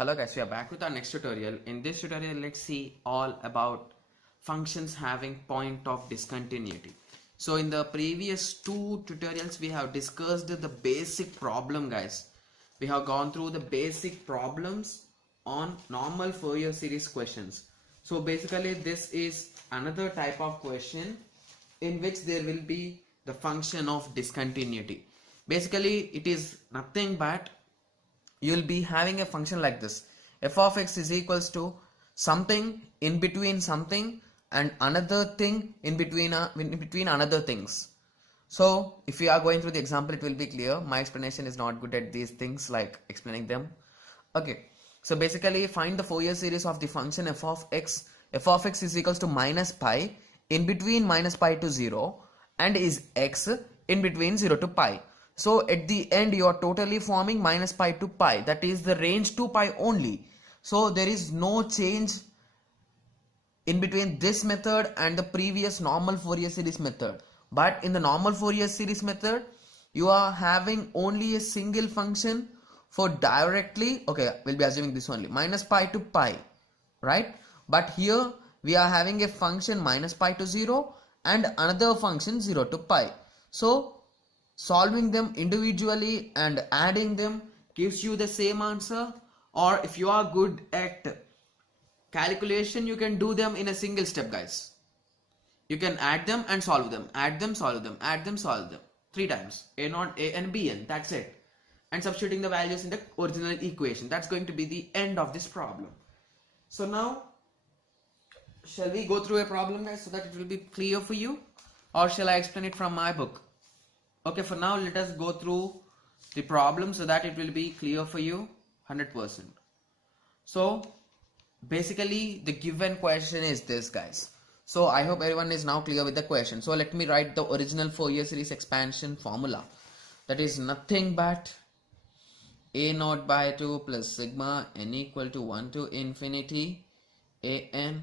Hello guys, we are back with our next tutorial. In this tutorial, let's see all about functions having point of discontinuity. So in the previous two tutorials, we have discussed the basic problem, guys. We have gone through the basic problems on normal Fourier series questions. So basically this is another type of question in which there will be the function of discontinuity. Basically it is nothing but you'll be having a function like this. F of x is equals to something in between something and another thing in between another things. So if we are going through the example, it will be clear. My explanation is not good at these things, like explaining them. Okay, so basically find the Fourier series of the function f of x. F of x is equals to minus pi in between minus pi to 0 and is x in between 0 to pi. So at the end you are totally forming minus pi to pi, that is the range to pi only. So there is no change in between this method and the previous normal Fourier series method. But in the normal Fourier series method, you are having only a single function for directly, okay, we'll be assuming this only, minus pi to pi, right? But here we are having a function minus pi to 0 and another function 0 to pi. So solving them individually and adding them gives you the same answer, or if you are good at calculation, you can do them in a single step, guys. You can add them and solve them, add them, solve them, add them, solve them 3 times, a0, a and bn, that's it, and substituting the values in the original equation. That's going to be the end of this problem. So now shall we go through a problem, guys, so that it will be clear for you, or shall I explain it from my book? Okay, for now let us go through the problem so that it will be clear for you 100%. So basically the given question is this, guys. So I hope everyone is now clear with the question. So let me write the original Fourier series expansion formula. That is nothing but a0 by 2 plus sigma n equal to 1 to infinity an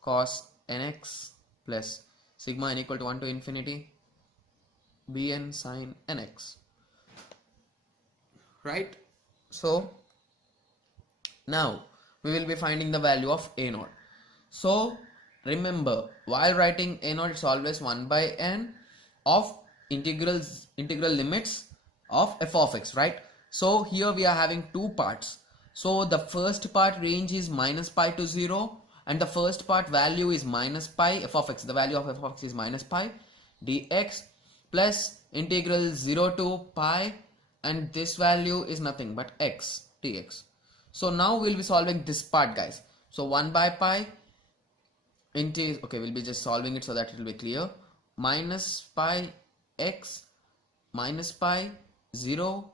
cos nx plus sigma n equal to 1 to infinity bn sin nx, right? So now we will be finding the value of a0. So remember, while writing a0, it's always 1 by n of integral limits of f of x, right? So here we are having two parts. So the first part range is minus pi to 0 and the first part value is minus pi f of x. The value of f of x is minus pi dx plus integral 0 to pi, and this value is nothing but x dx. So now we'll be solving this part, guys. So 1 by pi into, okay, we'll be just solving it so that it will be clear, minus pi x minus pi 0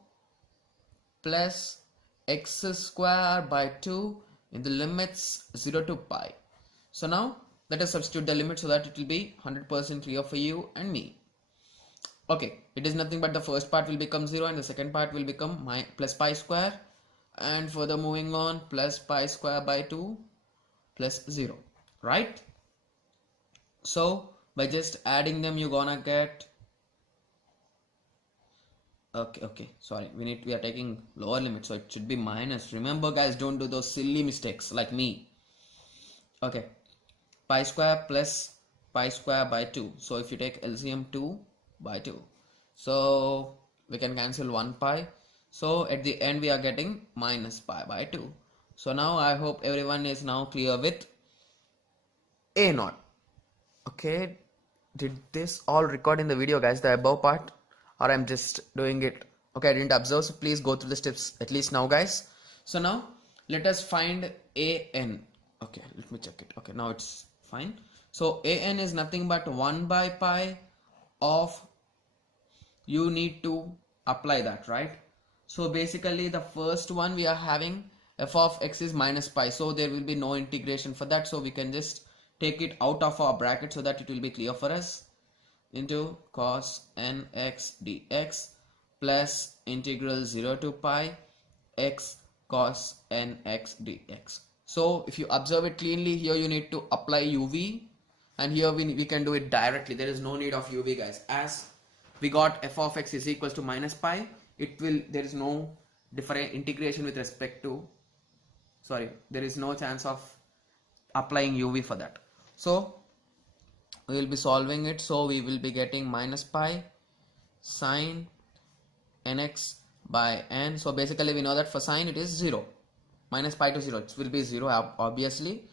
plus x square by 2 in the limits 0 to pi. So now let us substitute the limit so that it will be 100% clear for you and me. Okay, it is nothing but the first part will become 0 and the second part will become plus pi square, and further moving on plus pi square by 2 plus 0, right? So by just adding them you're gonna get, okay, sorry, we are taking lower limit, so it should be minus. Remember, guys, don't do those silly mistakes like me. Okay, pi square plus pi square by 2. So if you take LCM 2 by 2, so we can cancel 1 pi. So at the end we are getting minus pi by 2. So now I hope everyone is now clear with a0. Okay, did this all record in the video, guys, the above part, or I'm just doing it? Okay, I didn't observe, so please go through the steps at least now, guys. So now let us find an. Okay, let me check it. Okay, now it's fine. So an is nothing but 1 by pi of, you need to apply that, right? So basically the first one we are having f of x is minus pi, so there will be no integration for that, so we can just take it out of our bracket so that it will be clear for us, into cos nx dx plus integral 0 to pi x cos nx dx. So if you observe it cleanly, here you need to apply uv, and here we can do it directly. There is no need of uv, guys, as we got f of x is equals to minus pi. There is no different integration with respect to sorry, there is no chance of applying UV for that. So we will be solving it. So we will be getting minus pi sine nx by n. So basically we know that for sine it is 0, minus pi to 0, it will be 0 obviously,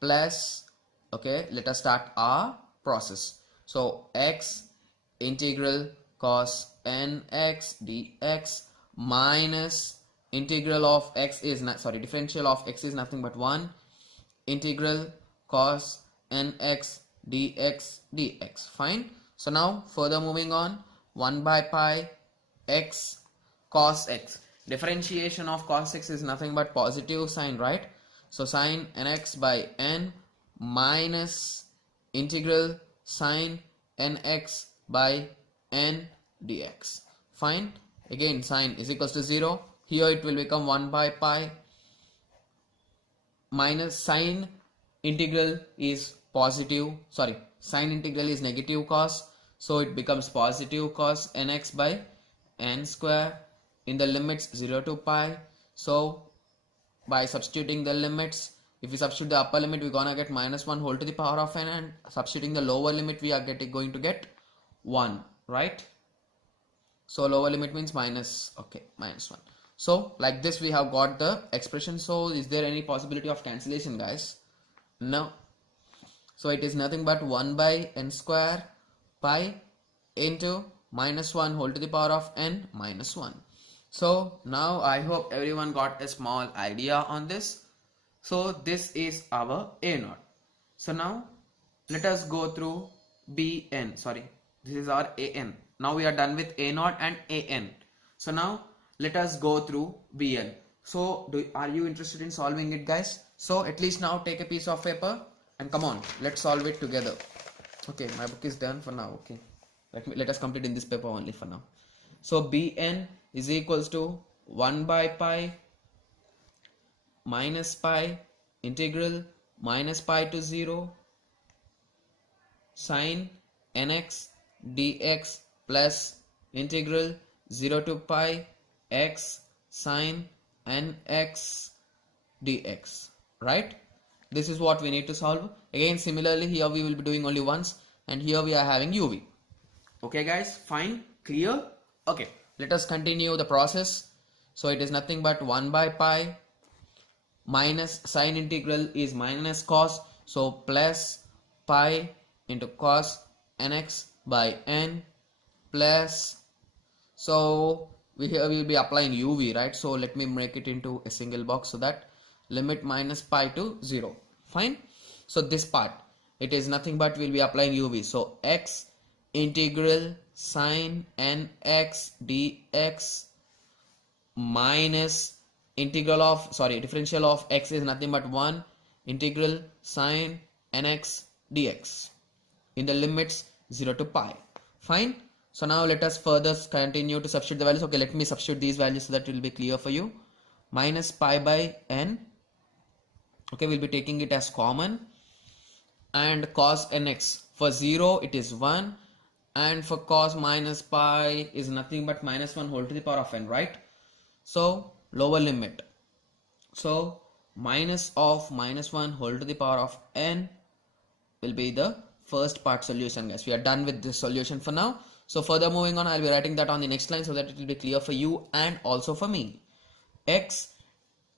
plus, okay, let us start our process. So x integral cos nx dx minus integral of x is not, sorry, differential of x is nothing but 1 integral cos nx dx. Fine. So now further moving on, 1 by pi x cos x. Differentiation of cos x is nothing but positive sign, right? So sine nx by n minus integral sine nx by n dx. Fine. Again sine is equals to 0. Here it will become 1 by pi minus sine integral is positive, sorry, sine integral is negative cos, so it becomes positive cos nx by n square in the limits 0 to pi. So by substituting the limits, if we substitute the upper limit, we're gonna get minus 1 whole to the power of n, and substituting the lower limit, we are going to get 1, right? So lower limit means minus, okay, minus 1. So like this we have got the expression. So is there any possibility of cancellation, guys? No. So it is nothing but 1 by n square pi into minus 1 whole to the power of n minus 1. So now I hope everyone got a small idea on this. So this is our A naught. So now let us go through Bn, sorry, this is our An. Now we are done with A naught and An. So now let us go through Bn. So are you interested in solving it, guys? So at least now take a piece of paper and come on, let's solve it together. Okay, my book is done for now. Okay, let us complete in this paper only for now. So Bn is equals to 1 by pi minus pi integral minus pi to 0 sine nx dx plus integral 0 to pi x sine nx dx, right? This is what we need to solve. Again similarly here we will be doing only once, and here we are having UV. Okay guys, fine, clear? Okay, let us continue the process. So it is nothing but 1 by pi minus sine integral is minus cos, so plus pi into cos nx by n plus, so here we will be applying UV, right? So let me make it into a single box, so that limit minus pi to 0. Fine. So this part, it is nothing but we'll be applying UV. So x integral sine nx dx minus integral of, sorry, differential of x is nothing but 1 integral sine nx dx in the limits 0 to pi. Fine. So now let us further continue to substitute the values. Okay, let me substitute these values so that it will be clear for you. Minus pi by n, okay, we'll be taking it as common, and cos nx, for 0 it is 1, and for cos minus pi is nothing but minus 1 whole to the power of n, right? So lower limit, so minus of minus 1 whole to the power of n will be the first part solution, guys. We are done with this solution for now. So further moving on, I'll be writing that on the next line so that it will be clear for you and also for me. X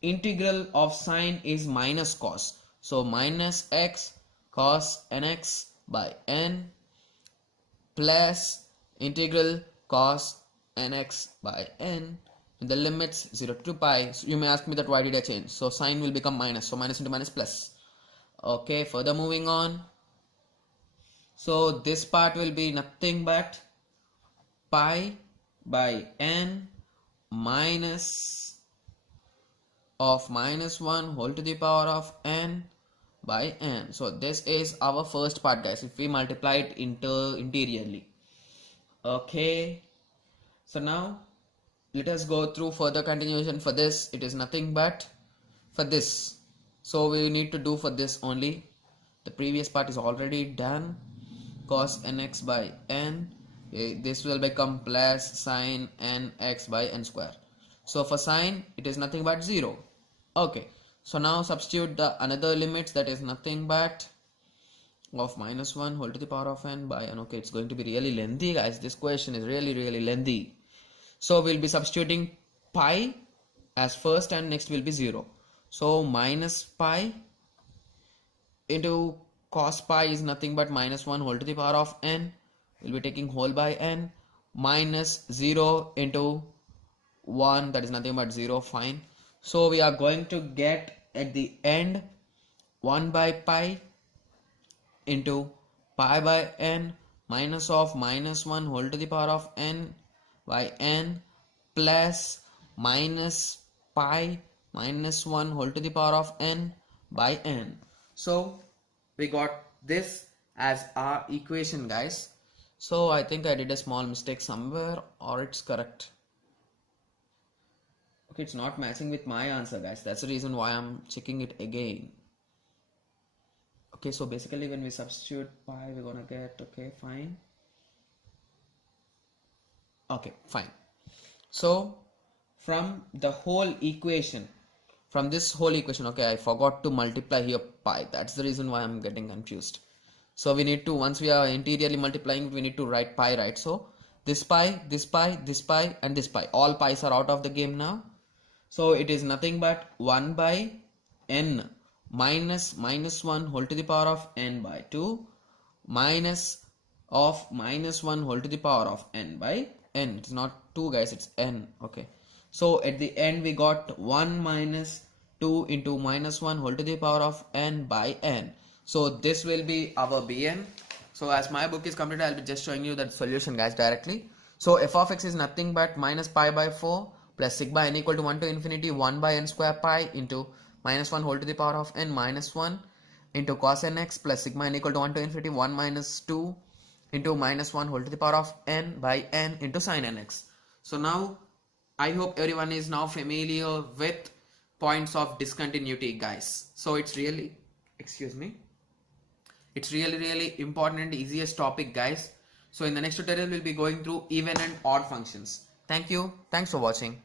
integral of sine is minus cos, so minus x cos nx by n plus integral cos nx by n in the limits 0 to pi. So you may ask me that why did I change? So sine will become minus, so minus into minus plus. Okay, further moving on. So this part will be nothing but pi by n minus of minus 1 whole to the power of n by n. So this is our first part, guys, if we multiply it interiorly. Okay, so now let us go through further continuation. For this, it is nothing but for this, so we need to do for this only. The previous part is already done. Cos nx by n, this will become plus sine nx by n square. So for sine it is nothing but 0. Okay, So now substitute the another limits, that is nothing but of minus 1 whole to the power of n by n. Okay, it's going to be really lengthy, guys. This question is really lengthy. So we'll be substituting pi as first and next will be 0. So minus pi into cos pi is nothing but minus 1 whole to the power of n. We'll be taking whole by n minus 0 into 1, that is nothing but 0. Fine. So we are going to get at the end 1 by pi into pi by n minus of minus 1 whole to the power of n by n plus minus pi minus 1 whole to the power of n by n. So we got this as our equation, guys. So I think I did a small mistake somewhere, or it's correct. Okay, it's not matching with my answer, guys. That's the reason why I'm checking it again. Okay, so basically when we substitute pi, we're gonna get, okay, fine. Okay, fine. So from the whole equation, from this whole equation, okay, I forgot to multiply here pi. That's the reason why I'm getting confused. So we need to, once we are interiorly multiplying, we need to write pi, right? So this pi, this pi, this pi, and this pi, all pi's are out of the game now. So it is nothing but 1 by n minus minus 1 whole to the power of n by 2 minus of minus 1 whole to the power of n by n. It's not 2, guys, it's n. Okay, so at the end we got 1 minus 2 into minus 1 whole to the power of n by n. So this will be our bn. So as my book is completed, I'll be just showing you that solution, guys, directly. So f of x is nothing but minus pi by 4 plus sigma n equal to 1 to infinity 1 by n square pi into minus 1 whole to the power of n minus 1 into cos nx plus sigma n equal to 1 to infinity 1 minus 2 into minus 1 whole to the power of n by n into sin nx. So now I hope everyone is now familiar with points of discontinuity, guys. So it's really, excuse me, it's really important and easiest topic, guys. So in the next tutorial we'll be going through even and odd functions. Thank you. Thanks for watching.